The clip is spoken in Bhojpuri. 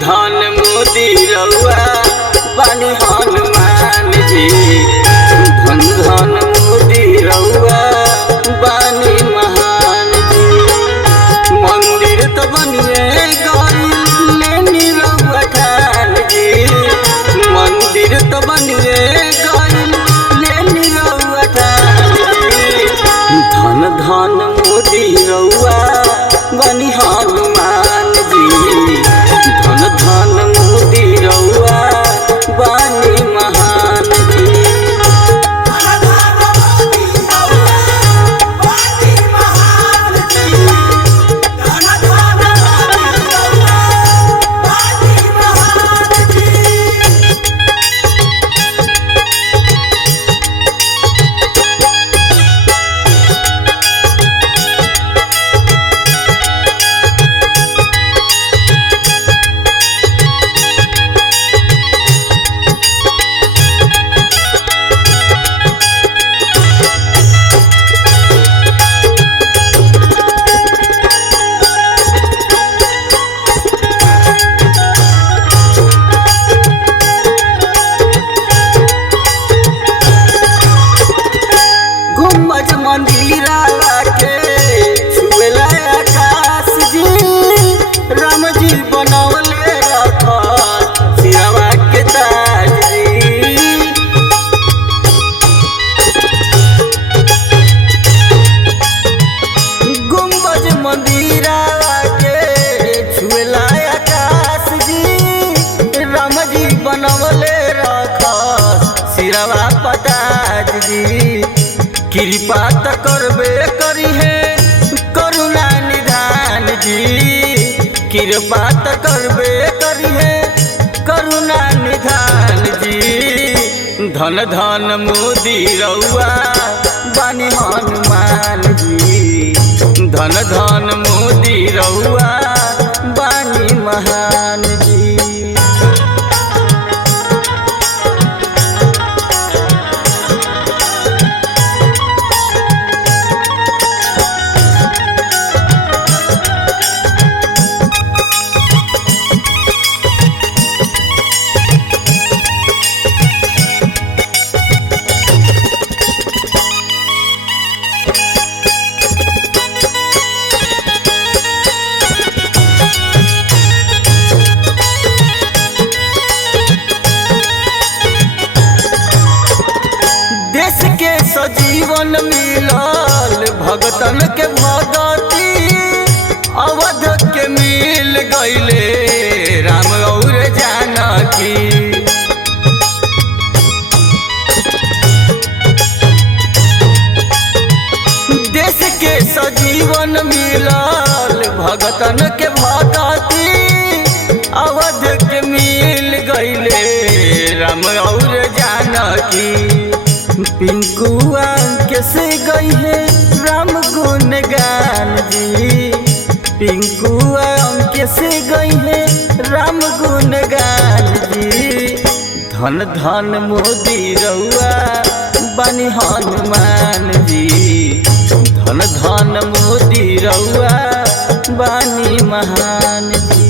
धन मोदी रउआ बानी हनुमान जी। धन धन मोदी रउआ बानी महान जी। मंदिर तो बनिए गइल लेनी रउआ ठान जी। मंदिर तो बनिए गइल लेनी रउआ ठान जी। धन धन मोदी रउआ बानी हनुमान जी। धन धन मोदी रउआ बानी महान जी। मंदिरा के छुएला आकाश जी। राम जी बनवले रखत सिरवा के ताज जी। गुंबज मंदिरा के छुएला आकाश जी। राम जी बनवले रखत सिरवा पताज जी। कृपा तो करबे करी है करुणा निधान जी। कृपा तो करबे करी है करुणा निधान जी। धन धन मोदी रउआ बानी हनुमान जी। धन धन मोदी रउआ बानी महान जी। के सजीवन मिलल भगतन के भगती। अवध के मिल गईले राम और जानकी। देश के सजीवन मिलल भगतन के भगती। अवध के मिल गईले राम और जानकी। पिंकुआ कैसे गई है राम गुण गान जी। पिंकुआ कैसे गई है राम गुण गान जी। धन धन मोदी रउआ बानी हनुमान जी। धन धन मोदी रउआ बानी महान जी।